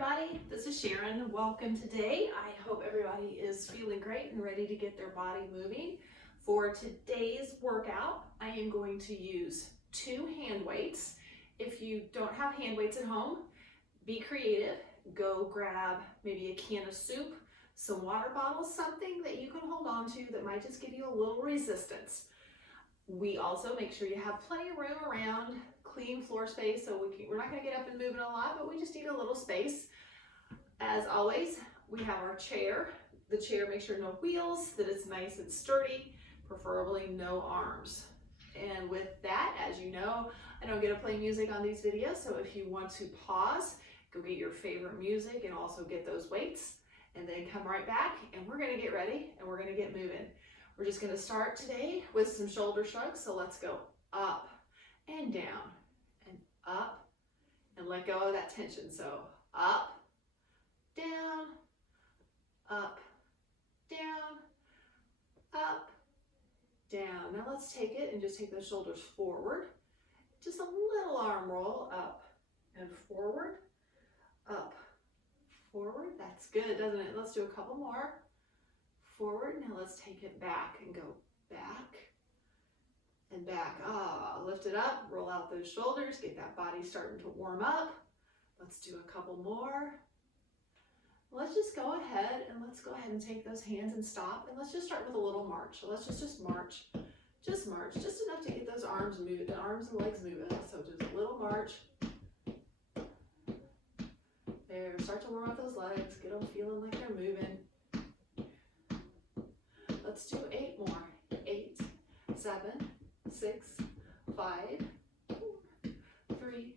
everybody, this is Sharon. Welcome today. I hope everybody is feeling great and ready to get their body moving. For today's workout, I am going to use 2 hand weights. If you don't have hand weights at home, be creative. Go grab maybe a can of soup, some water bottles, something that you can hold on to that might just give you a little resistance. We also make sure you have plenty of room around, clean floor space, so we're not going to get up and moving a lot, but we just need a little space. As always, we have our chair. The chair, make sure no wheels, that it's nice and sturdy, preferably no arms. And with that, as you know, I don't get to play music on these videos, so if you want to pause, go get your favorite music and also get those weights, and then come right back, and we're going to get ready, and we're going to get moving. We're just going to start today with some shoulder shrugs, so let's go up and down and up and let go of that tension. So up, down, up, down, up, down. Now let's take it and just take those shoulders forward. Just a little arm roll up and forward, up, forward. That's good, doesn't it? Let's do a couple more. Forward. Now let's take it back and go back and back. Lift it up, roll out those shoulders, get that body starting to warm up. Let's do a couple more. Let's just go ahead and take those hands and stop, and let's just start with a little march. So let's just march, just enough to get those arms moving, the arms and legs moving. So just a little march. There, start to warm up those legs, get them feeling like they're moving. Let's do 8 more. 8, 7, 6, 5, 4, 3,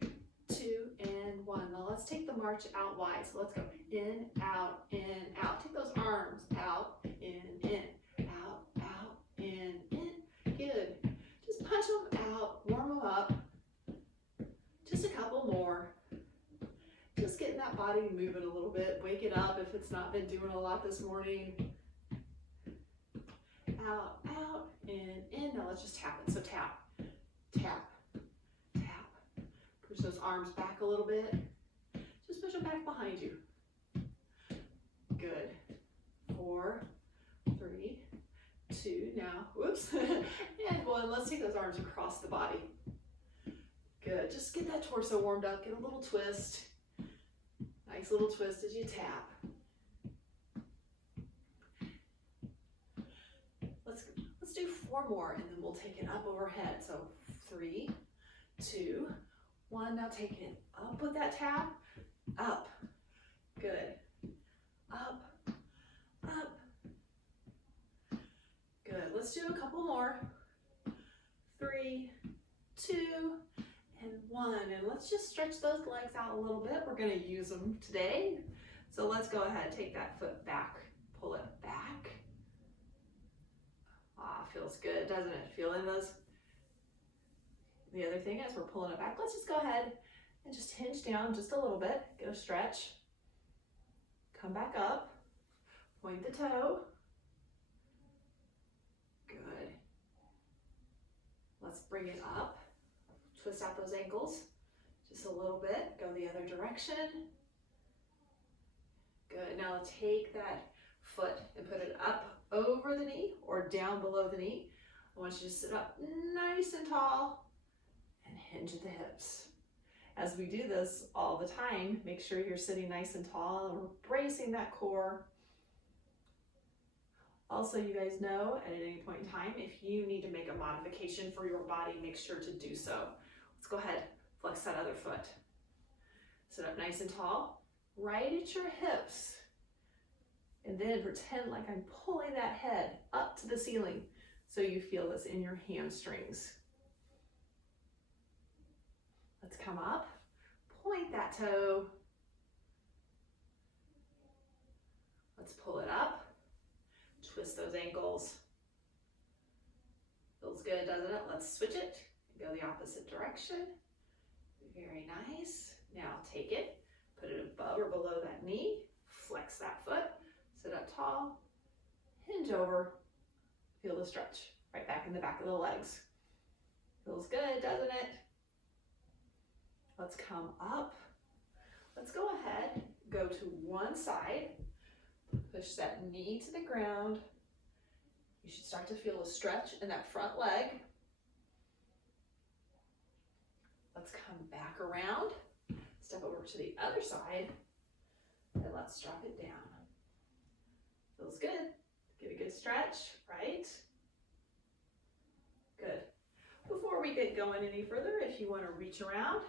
2, and 1. Now let's take the march out wide. So let's go in, out, in, out. Take those arms out, in, out, out, in. Good. Just punch them out, warm them up. Just a couple more. Just getting that body moving a little bit. Wake it up if it's not been doing a lot this morning. Out, out, in. Now let's just tap it. So tap, tap, tap. Push those arms back a little bit. Just push them back behind you. Good. 4, 3, 2. Now, whoops. And 1. Let's take those arms across the body. Good. Just get that torso warmed up. Get a little twist. Nice little twist as you tap. Let's do 4 more, and then we'll take it up overhead. So 3, 2, 1. Now take it up with that tap. Up. Good. Up. Up. Good. Let's do a couple more. 3, 2, and 1. And let's just stretch those legs out a little bit. We're going to use them today. So let's go ahead, take that foot back, pull it back. Feels good, doesn't it? Feeling those? The other thing is we're pulling it back. Let's just go ahead and just hinge down just a little bit. Get a stretch. Come back up. Point the toe. Good. Let's bring it up. Twist out those ankles just a little bit. Go the other direction. Good. Now take that foot and put it up over the knee or down below the knee. I want you to sit up nice and tall and hinge at the hips. As we do this all the time, make sure you're sitting nice and tall and we're bracing that core. Also, you guys know at any point in time, if you need to make a modification for your body, make sure to do so. Let's go ahead, flex that other foot. Sit up nice and tall, right at your hips. And then pretend like I'm pulling that head up to the ceiling so you feel this in your hamstrings. Let's come up, point that toe. Let's pull it up, twist those ankles. Feels good, doesn't it? Let's switch it and go the opposite direction. Very nice. Now take it, put it above or below that knee, flex that foot. Sit up tall, hinge over, feel the stretch right back in the back of the legs. Feels good, doesn't it? Let's come up. Let's go ahead, go to one side, push that knee to the ground. You should start to feel a stretch in that front leg. Let's come back around, step over to the other side, and let's drop it down. Feels good. Get a good stretch, right? Good. Before we get going any further, if you want to reach around,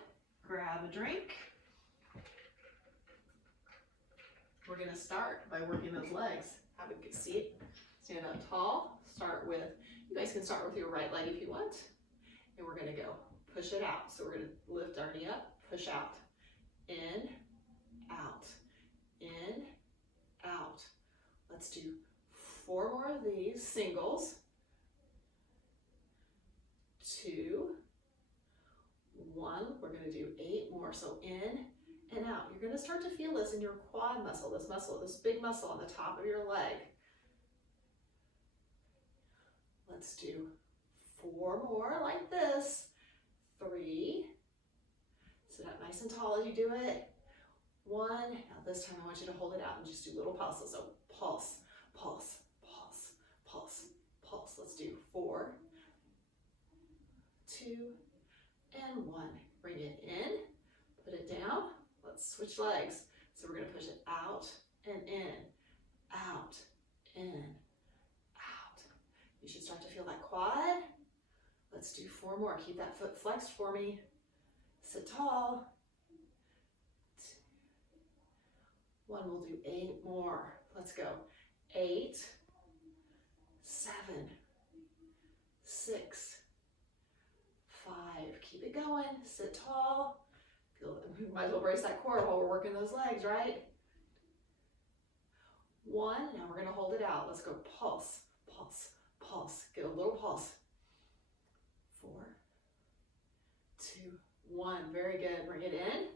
grab a drink. We're going to start by working those legs. Have a good seat. Stand up tall. Start with, you guys can start with your right leg if you want. And we're going to go push it out. So we're going to lift our knee up, push out. In, out, in, out. Let's do 4 more of these singles. 2, 1. We're going to do 8 more. So in and out. You're going to start to feel this in your quad muscle, this big muscle on the top of your leg. Let's do 4 more like this. 3. Sit up nice and tall as you do it. 1. Now this time I want you to hold it out and just do little pulses. So pulse, pulse, pulse, pulse, pulse. Let's do 4, 2, and 1. Bring it in, put it down. Let's switch legs. So we're going to push it out and in, out, in, out. You should start to feel that quad. Let's do 4 more. Keep that foot flexed for me. Sit tall. 2, 1. We'll do 8 more. Let's go. 8, 7, 6, 5. Keep it going. Sit tall. You might as well brace that core while we're working those legs, right? 1. Now we're going to hold it out. Let's go pulse, pulse, pulse. Get a little pulse. 4, 2, 1. Very good. Bring it in.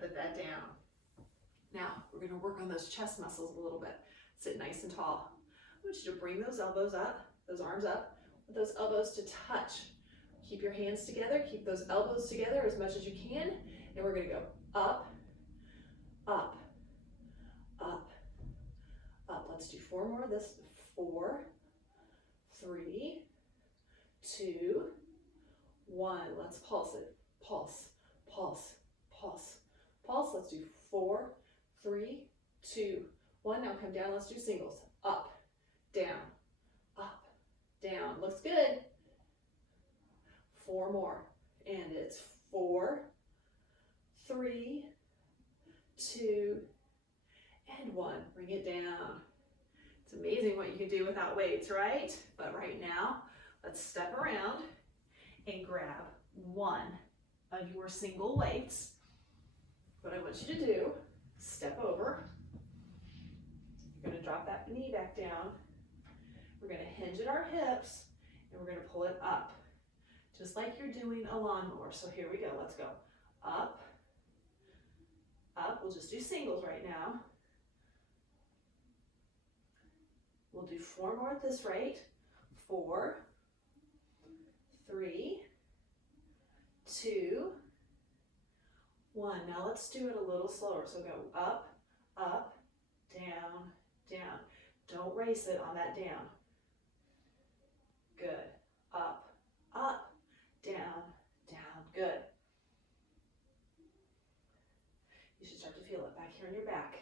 Put that down. Now we're going to work on those chest muscles a little bit. Sit nice and tall. I want you to bring those elbows up, those arms up, with those elbows to touch. Keep your hands together. Keep those elbows together as much as you can. And we're going to go up, up, up, up. Let's do 4 more of this. 4, 3, 2, 1. Let's pulse it. Pulse, pulse, pulse, pulse. Let's do 4, 3, 2, 1. Now come down. Let's do singles. Up, down, up, down. Looks good. 4 more. And it's 4, 3, 2, and 1. Bring it down. It's amazing what you can do without weights, right? But right now, let's step around and grab 1 of your single weights. What I want you to do, step over. You're going to drop that knee back down. We're going to hinge at our hips, and we're going to pull it up, just like you're doing a lawnmower. So here we go. Let's go. Up, up. We'll just do singles right now. We'll do 4 more at this rate. 4, 3, 2, 1. Now let's do it a little slower. So go up, up, down, down. Don't race it on that down. Good. Up, up, down, down. Good. You should start to feel it back here in your back.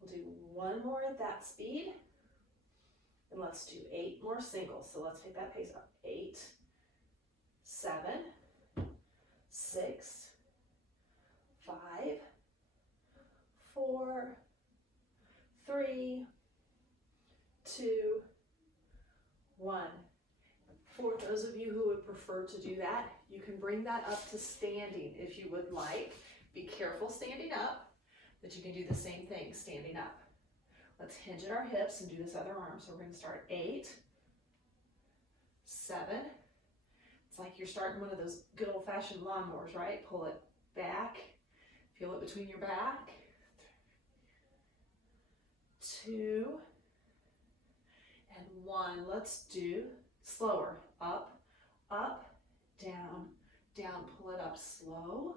We'll do 1 more at that speed. And let's do 8 more singles. So let's take that pace up. 8, 7, 6, 5, 4, 3, 2, 1. For those of you who would prefer to do that, you can bring that up to standing if you would like. Be careful standing up, but you can do the same thing standing up. Let's hinge at our hips and do this other arm. So we're going to start 8, 7. It's like you're starting one of those good old-fashioned lawnmowers, right? Pull it back. Feel it between your back. 2, and 1. Let's do slower. Up, up, down, down, pull it up slow,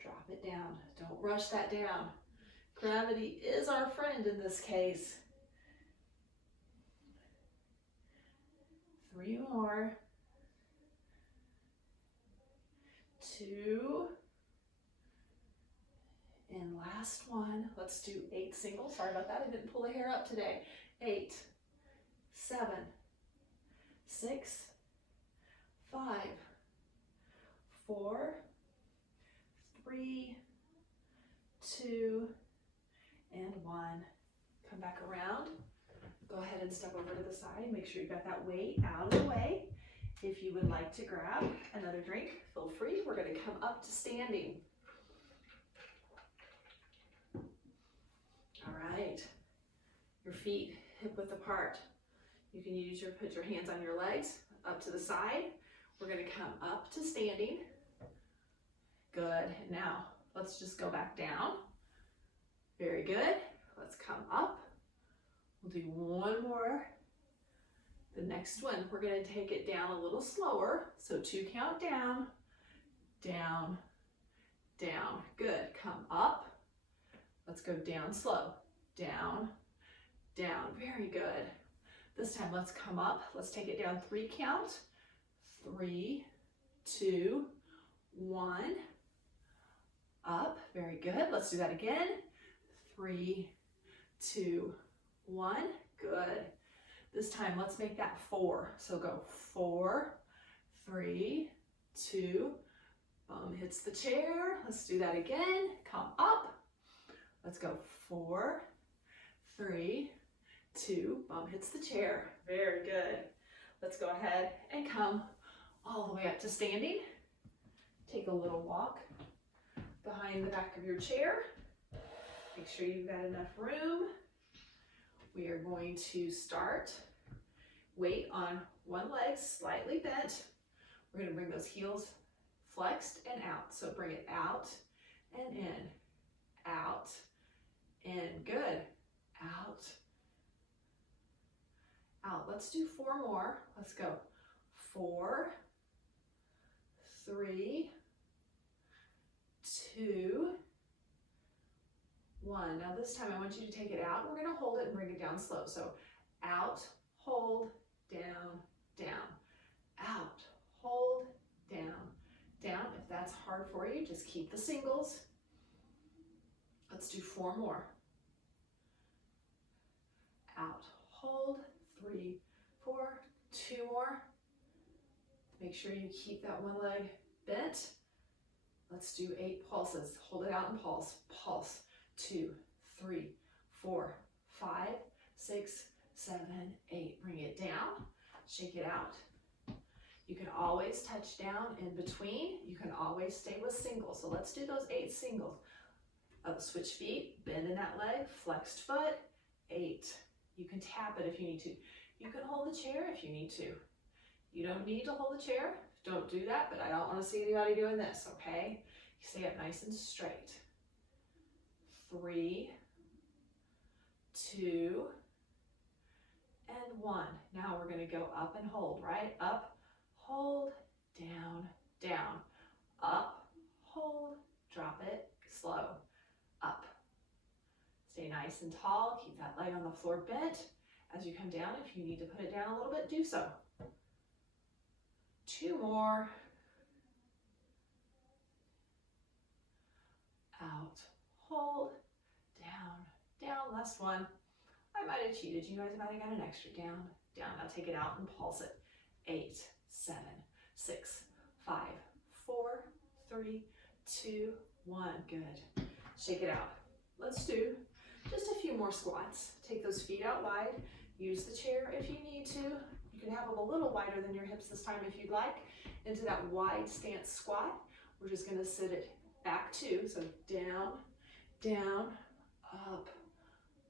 drop it down. Don't rush that down. Gravity is our friend in this case. 3 more. 2. And last one. Let's do 8 singles. Sorry about that. I didn't pull the hair up today. 8, 7, 6, 5, 4, 3, 2, and 1. Come back around. Go ahead and step over to the side. Make sure you've got that weight out of the way. If you would like to grab another drink, feel free. We're going to come up to standing. All right. Your feet hip width apart. You can put your hands on your legs up to the side. We're going to come up to standing. Good. Now, let's just go back down. Very good. Let's come up. We'll do one more. The next one, we're going to take it down a little slower. So 2 count down, down, down. Good. Come up. Let's go down slow. Down, down. Very good. This time, let's come up. Let's take it down 3 count. 3, 2, 1. Up. Very good. Let's do that again. 3, 2, 1. Good. This time, let's make that 4. So go 4, 3, 2. Bum hits the chair. Let's do that again. Come up. Let's go 4, 3, 2. Bum hits the chair. Very good. Let's go ahead and come all the way up to standing. Take a little walk behind the back of your chair. Make sure you've got enough room. We are going to start. Weight on one leg, slightly bent. We're going to bring those heels flexed and out. So bring it out and in, out, in. Good. Out, out. Let's do 4 more. Let's go. 4, 3, 2, 1. Now this time I want you to take it out. We're going to hold it and bring it down slow. So out, hold, down, down. Out, hold, down, down. If that's hard for you, just keep the singles. Let's do 4 more. Out, hold, 3, 4, 2 more. Make sure you keep that one leg bent. Let's do 8 pulses. Hold it out and pulse. Pulse. 2, 3, 4, 5, 6, 7, 8. Bring it down. Shake it out. You can always touch down in between. You can always stay with singles. So let's do those 8 singles. Switch feet, bend in that leg, flexed foot. 8. You can tap it if you need to. You can hold the chair if you need to. You don't need to hold the chair. Don't do that, but I don't want to see anybody doing this, okay? You stay up nice and straight. 3, 2, and 1. Now we're going to go up and hold, right? Up, hold, down, down. Up, hold, drop it, slow. Up. Stay nice and tall. Keep that leg on the floor bent. As you come down, if you need to put it down a little bit, do so. 2 more. Out, hold, down, down. Last one. I might have cheated. You guys might have got an extra. Down, down. Now take it out and pulse it. 8, 7, 6, 5, 4, 3, 2, 1. Good. Shake it out. Let's do just a few more squats. Take those feet out wide. Use the chair if you need to. You can have them a little wider than your hips this time if you'd like. Into that wide stance squat. We're just going to sit it back 2. So down, down, up,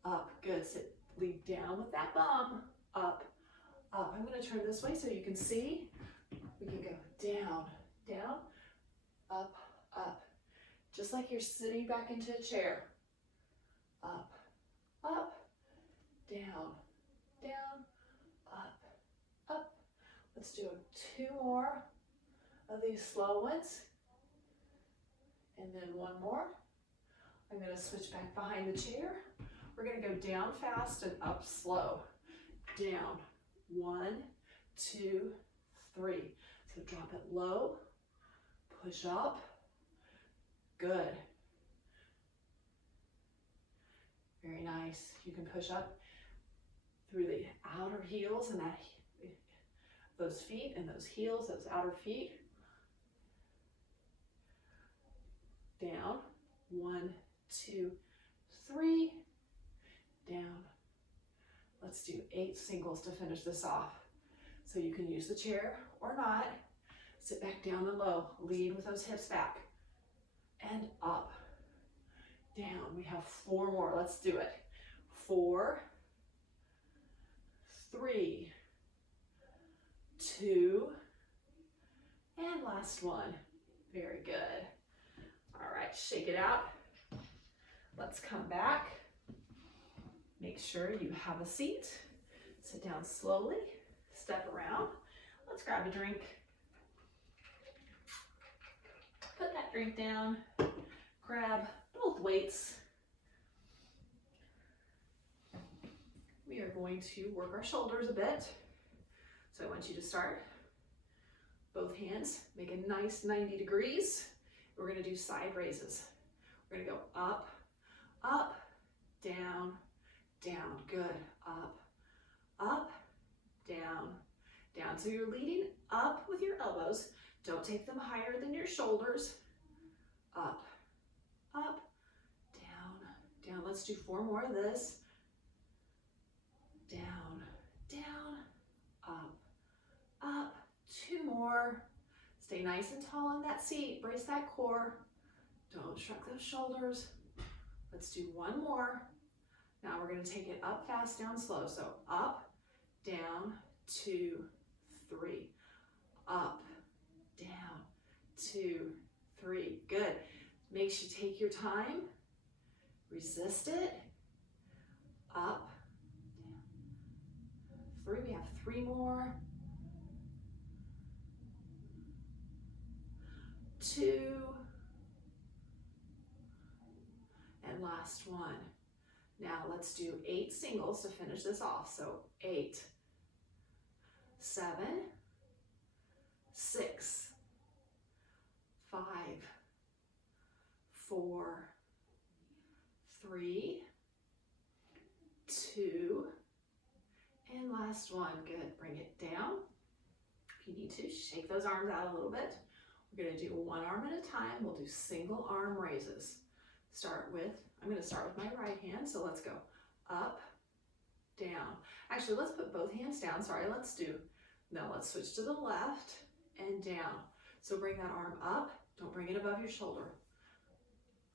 up. Good. Sit, lead down with that bum. Up, up. I'm going to turn this way so you can see. We can go down, down, up, up. Just like you're sitting back into a chair. Up, up, down, down, up, up. Let's do 2 more of these slow ones. And then one more. I'm going to switch back behind the chair. We're going to go down fast and up slow. Down. 1, 2, 3. So drop it low. Push up. Good. Very nice. You can push up through the outer heels and those feet and those heels, those outer feet. Down. 1, 2, 3. Down. Let's do 8 singles to finish this off. So you can use the chair or not. Sit back down and low. Lead with those hips back. And up. Down. We have 4 more. Let's do it. 4, 3, 2, and last one. Very good. All right, shake it out. Let's come back. Make sure you have a seat. Sit down slowly. Step around. Let's grab a drink. Put that drink down. Grab both weights. We are going to work our shoulders a bit. So I want you to start. Both hands, make a nice 90 degrees. We're going to do side raises. We're going to go up, up, down, down. Good. Up, up, down, down. So you're leading up with your elbows. Don't take them higher than your shoulders. Up, up, down, down. Let's do 4 more of this. Down, down, up, up. 2 more. Stay nice and tall in that seat. Brace that core. Don't shrug those shoulders. Let's do 1 more. Now we're going to take it up fast, down slow. So up, down, 2, 3. Up, down, 2, 3. Good. Make sure you take your time. Resist it. Up, down. 3. We have 3 more. 2. And last one. Now let's do 8 singles to finish this off. So 8, 7, 6, 5, 4, 3, 2, and last one. Good. Bring it down. If you need to, shake those arms out a little bit. We're going to do 1 arm at a time. We'll do single arm raises. I'm going to start with my right hand. So let's go up, down. Actually, let's put both hands down. Sorry, let's switch to the left and down. So bring that arm up. Don't bring it above your shoulder.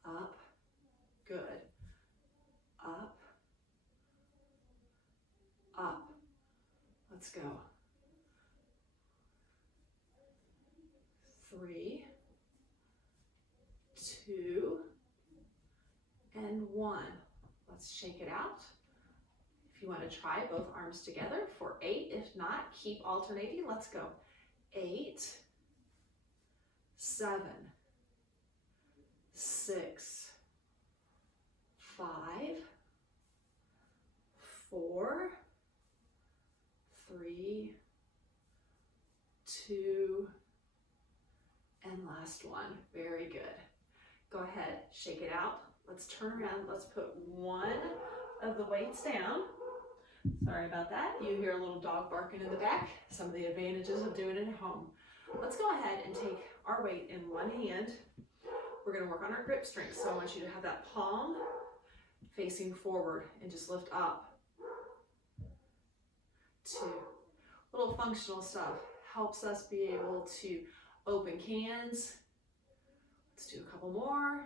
Up, good. Up, up. Let's go. 3, 2, and 1. Let's shake it out. If you want to try both arms together for 8, if not, keep alternating. Let's go. 8, 7, 6, 5, 4, 3, 2, and last one. Very good. Go ahead, shake it out. Let's turn around. Let's put 1 of the weights down. Sorry about that. You hear a little dog barking in the back. Some of the advantages of doing it at home. Let's go ahead and take our weight in one hand. We're going to work on our grip strength. So I want you to have that palm facing forward and just lift up. 2. Little functional stuff. Helps us be able to open cans. Let's do a couple more.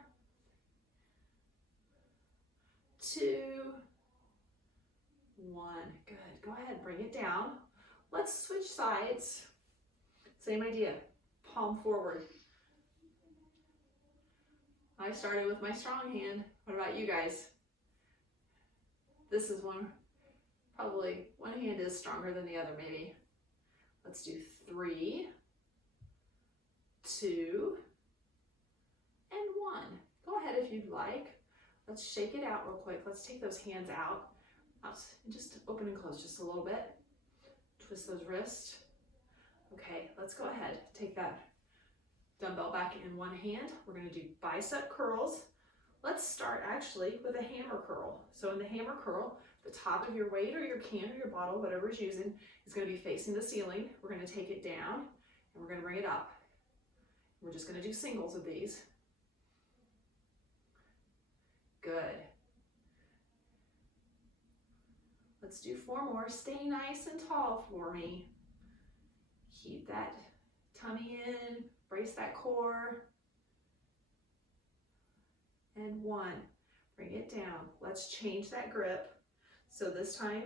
2, 1. Good. Go ahead, bring it down. Let's switch sides. Same idea. Palm forward. I started with my strong hand. What about you guys? This is probably one hand is stronger than the other maybe. Let's do 3, 2, and 1. Go ahead if you'd like. Let's shake it out real quick. Let's take those hands out. And just open and close just a little bit. Twist those wrists. Okay, let's go ahead. Take that dumbbell back in one hand. We're going to do bicep curls. Let's start actually with a hammer curl. So in the hammer curl, the top of your weight or your can or your bottle, whatever it's using, is going to be facing the ceiling. We're going to take it down and we're going to bring it up. We're just going to do singles of these. Good. Let's do 4 more. Stay nice and tall for me. Keep that tummy in, brace that core. And 1, bring it down. Let's change that grip. So this time,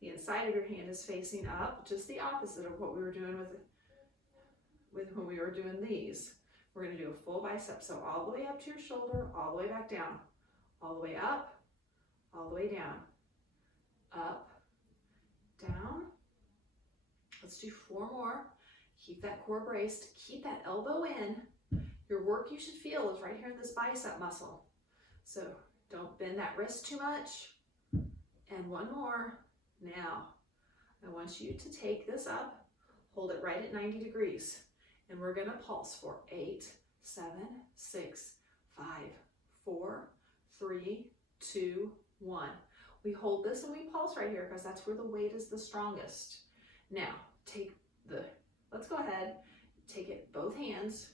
the inside of your hand is facing up, just the opposite of what we were doing with when we were doing these. We're gonna do a full bicep. So all the way up to your shoulder, all the way back down, all the way up, all the way down, up, down. Let's do 4 more. Keep that core braced, keep that elbow in. Your work you should feel is right here in this bicep muscle. So don't bend that wrist too much. And 1 more. Now, I want you to take this up, hold it right at 90 degrees. And we're gonna pulse for 8, 7, 6, 5, 4, 3, 2, 1. We hold this and we pulse right here because that's where the weight is the strongest. Now, let's go ahead, take it both hands,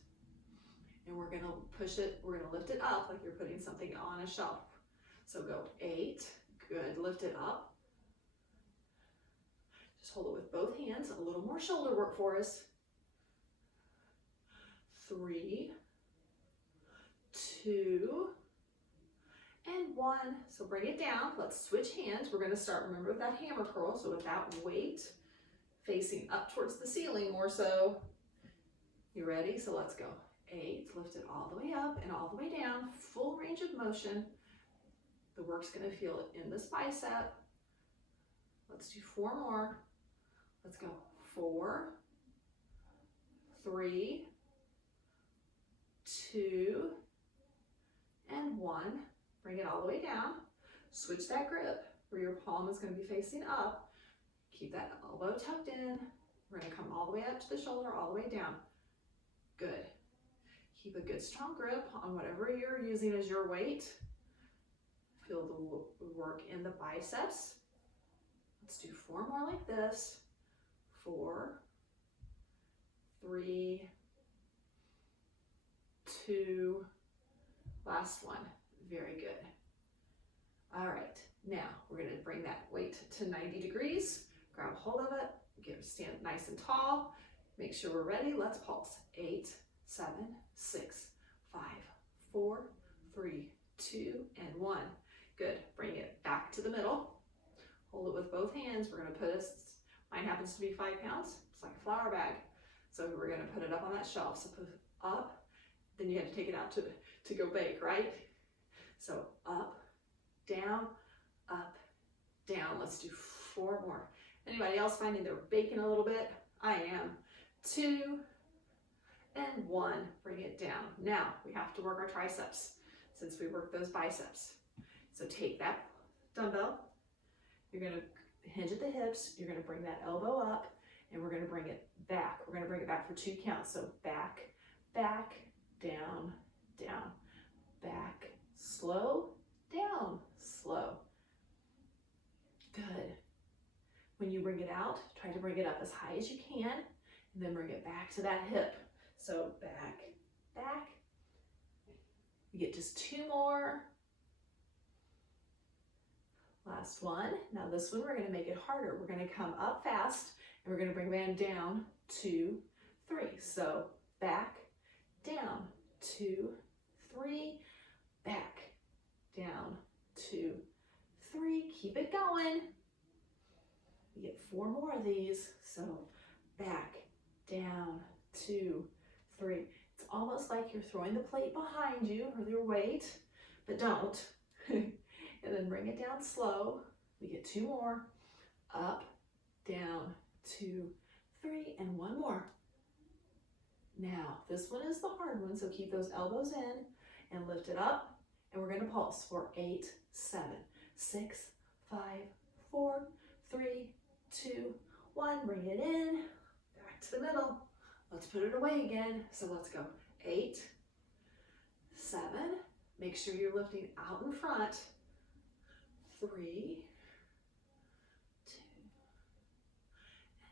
and we're gonna push it, we're gonna lift it up like you're putting something on a shelf. So go 8, good, lift it up. Just hold it with both hands, a little more shoulder work for us. 3, 2, and 1. So bring it down, let's switch hands. We're gonna start, remember, with that hammer curl, so with that weight facing up towards the ceiling more so. You ready? So let's go. 8, lift it all the way up and all the way down, full range of motion. The work's gonna feel it in this bicep. Let's do 4 more. Let's go. 4, 3, 2, and 1. Bring it all the way down. Switch that grip where your palm is gonna be facing up. Keep that elbow tucked in. We're gonna come all the way up to the shoulder, all the way down. Good. Keep a good strong grip on whatever you're using as your weight. Feel the work in the biceps. Let's do 4 more like this. 4, 3, 2, last one. Very good. All right, now we're gonna bring that weight to 90 degrees. Grab hold of it, stand nice and tall. Make sure we're ready. Let's pulse. 8, 7, 6, 5, 4, 3, 2, and 1. Good. Bring it back to the middle. Hold it with both hands. We're going to put mine happens to be 5 pounds. It's like a flour bag. So we're going to put it up on that shelf. So put it up. Then you have to take it out to go bake, right? So up, down, down. Let's do 4 more. Anybody else finding they're baking a little bit? I am. 2, and 1. Bring it down. Now we have to work our triceps since we worked those biceps. So take that dumbbell. You're going to hinge at the hips. You're going to bring that elbow up, and we're going to bring it back. We're going to bring it back for 2 counts. So back, back, down, down, back, slow, down, slow. Good. When you bring it out, try to bring it up as high as you can, and then bring it back to that hip. So back, back. You get just 2 more. Last one. Now this one, we're going to make it harder. We're going to come up fast, and we're going to bring man down, 2, 3. So back, down, 2, 3, back, down, 2, 3. Keep it going. You get 4 more of these. So back, down, 2, 3. It's almost like you're throwing the plate behind you or your weight, but don't. And then bring it down slow. We get 2 more. Up, down, 2, 3, and 1 more. Now, this one is the hard one, so keep those elbows in and lift it up. And we're gonna pulse for 8, 7, 6, 5, 4, 3, 2, 1. Bring it in, back to the middle. Let's put it away again. So let's go 8, 7. Make sure you're lifting out in front. 3, 2,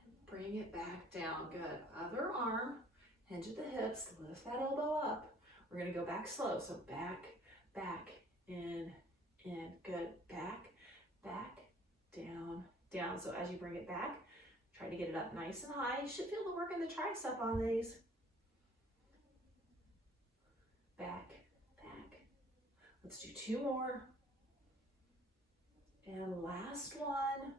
and bring it back down. Good. Other arm, hinge at the hips, lift that elbow up. We're gonna go back slow. So back, back, in. Good. Back, back, down, down. So as you bring it back, try to get it up nice and high. You should feel the work in the tricep on these. Back, back. Let's do 2 more. And last one.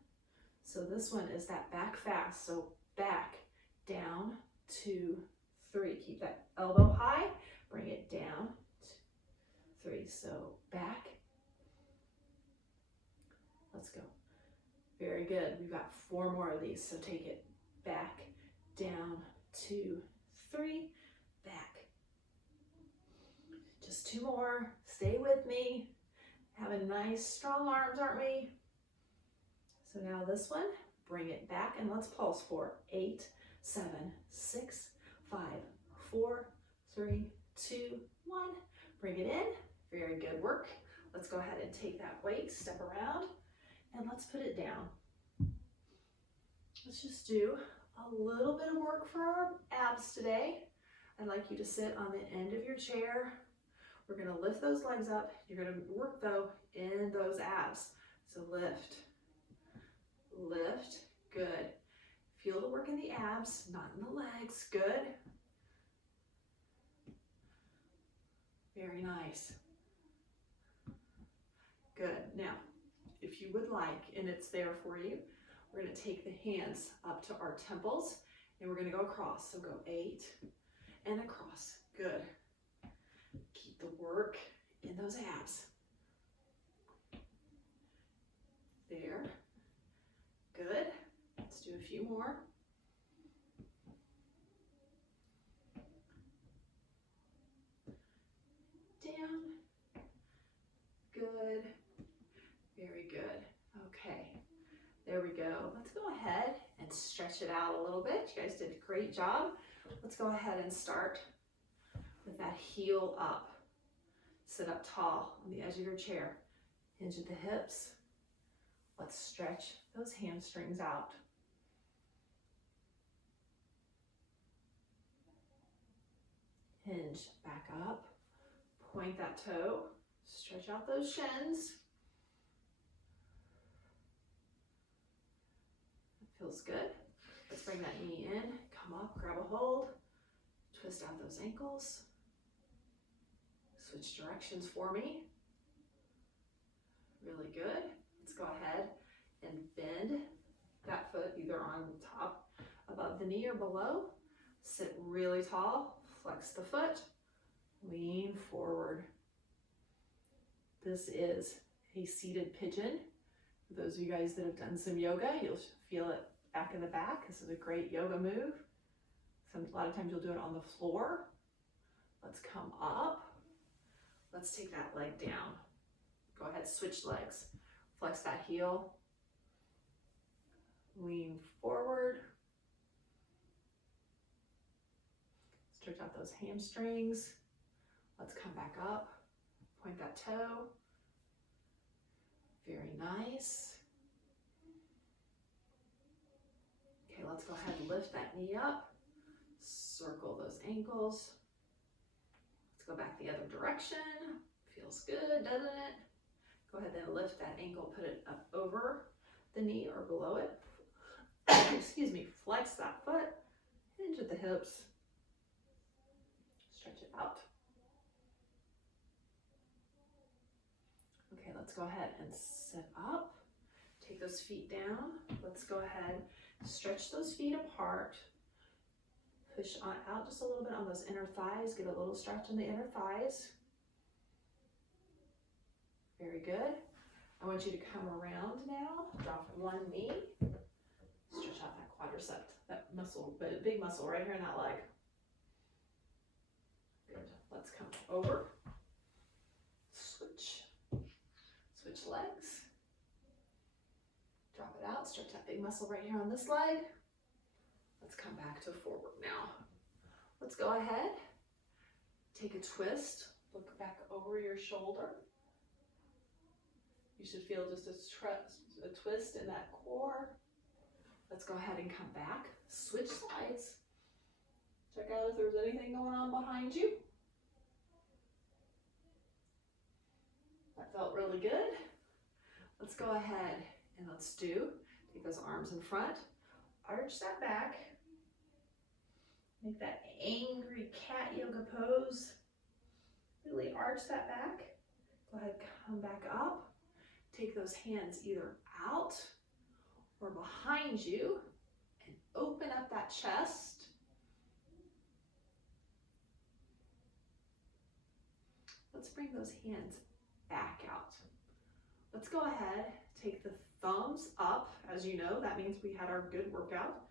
So this one is that back fast. So back, down, 2, 3. Keep that elbow high. Bring it down, 2, 3. So back. Let's go. Very good. We've got 4 more of these. So take it back, down, 2, 3, back. Just 2 more. Stay with me. Having nice, strong arms, aren't we? So now this one, bring it back and let's pulse for 8, 7, 6, 5, 4, 3, 2, 1. Bring it in. Very good work. Let's go ahead and take that weight, step around, and let's put it down. Let's just do a little bit of work for our abs today. I'd like you to sit on the end of your chair. We're gonna lift those legs up. You're gonna work though in those abs. So lift, lift, good. Feel the work in the abs, not in the legs, good. Very nice. Good. Now, if you would like, and it's there for you, we're gonna take the hands up to our temples and we're gonna go across. So go 8 and across, good. Keep the work in those abs. There, good. Let's do a few more. Down, good, very good. Okay, there we go. Let's go ahead and stretch it out a little bit. You guys did a great job. Let's go ahead and start with that heel up. Sit up tall on the edge of your chair. Hinge at the hips. Let's stretch those hamstrings out. Hinge back up. Point that toe. Stretch out those shins. That feels good. Let's bring that knee in. Come up, grab a hold. Twist out those ankles. Switch directions for me. Really good. Let's go ahead and bend that foot either on top, above the knee or below. Sit really tall, flex the foot, lean forward. This is a seated pigeon. For those of you guys that have done some yoga, you'll feel it back in the back. This is a great yoga move. A lot of times you'll do it on the floor. Let's come up. Let's take that leg down. Go ahead, switch legs. Flex that heel. Lean forward. Stretch out those hamstrings. Let's come back up. Point that toe. Very nice. Okay, let's go ahead and lift that knee up. Circle those ankles. Let's go back the other direction. Feels good, doesn't it? Go ahead and lift that ankle, put it up over the knee or below it. Excuse me, flex that foot, hinge at the hips, stretch it out. Okay, let's go ahead and sit up. Take those feet down. Let's go ahead, stretch those feet apart. Push on out just a little bit on those inner thighs. Get a little stretch in the inner thighs. Very good. I want you to come around now. Drop one knee. Stretch out that quadricep, that muscle, big muscle right here in that leg. let's come over, switch legs, drop it out, stretch that big muscle right here on this leg. Let's come back to forward now. Let's go ahead, take a twist, look back over your shoulder. You should feel just a twist in that core. Let's go ahead and come back, switch sides. Check out if there's anything going on behind you. That felt really good. Let's go ahead and take those arms in front, arch that back, make that angry cat yoga pose. Really arch that back. Go ahead, come back up. Take those hands either out or behind you and open up that chest. Let's bring those hands back out. Let's go ahead, take the thumbs up. As you know, that means we had our good workout.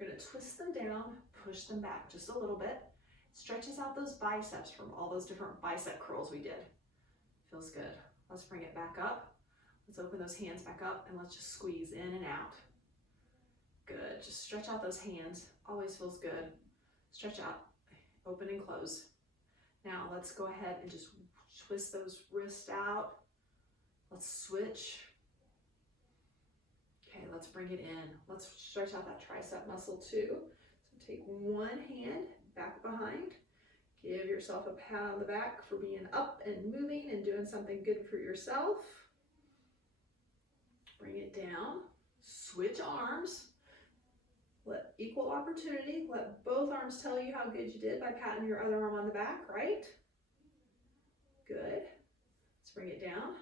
We're gonna twist them down, push them back just a little bit. Stretches out those biceps from all those different bicep curls we did. Feels good. Let's bring it back up. Let's open those hands back up and let's just squeeze in and out. Good, just stretch out those hands. Always feels good. Stretch out, open and close. Now let's go ahead and just twist those wrists out. Let's switch. Okay, let's bring it in. Let's stretch out that tricep muscle too. So take one hand back behind. Give yourself a pat on the back for being up and moving and doing something good for yourself. Bring it down. Switch arms. Let equal opportunity. Let both arms tell you how good you did by patting your other arm on the back, right? Good. Let's bring it down.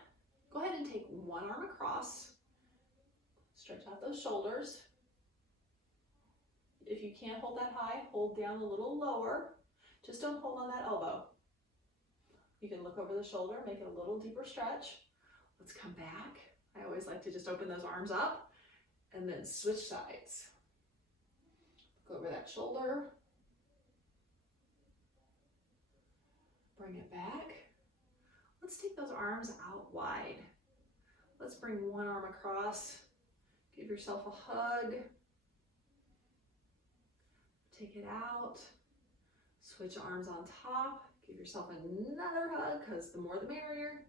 Go ahead and take one arm across. Stretch out those shoulders. If you can't hold that high, hold down a little lower. Just don't hold on that elbow. You can look over the shoulder, make it a little deeper stretch. Let's come back. I always like to just open those arms up and then switch sides. Go over that shoulder. Bring it back. Let's take those arms out wide. Let's bring one arm across. Give yourself a hug. Take it out. Switch arms on top. Give yourself another hug, because the more the merrier.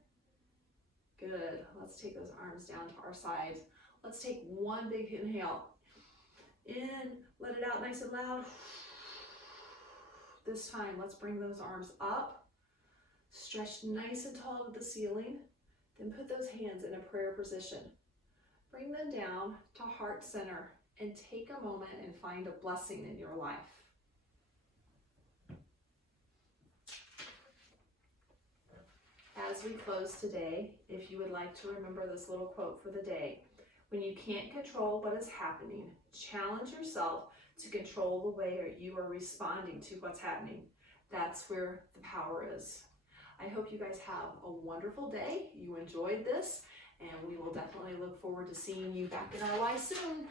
Good. Let's take those arms down to our sides. Let's take one big inhale. In, let it out nice and loud. This time, let's bring those arms up. Stretch nice and tall to the ceiling. Then put those hands in a prayer position. Bring them down to heart center and take a moment and find a blessing in your life. As we close today, if you would like to remember this little quote for the day, when you can't control what is happening, challenge yourself to control the way you are responding to what's happening. That's where the power is. I hope you guys have a wonderful day. You enjoyed this, and we will definitely look forward to seeing you back in our life soon.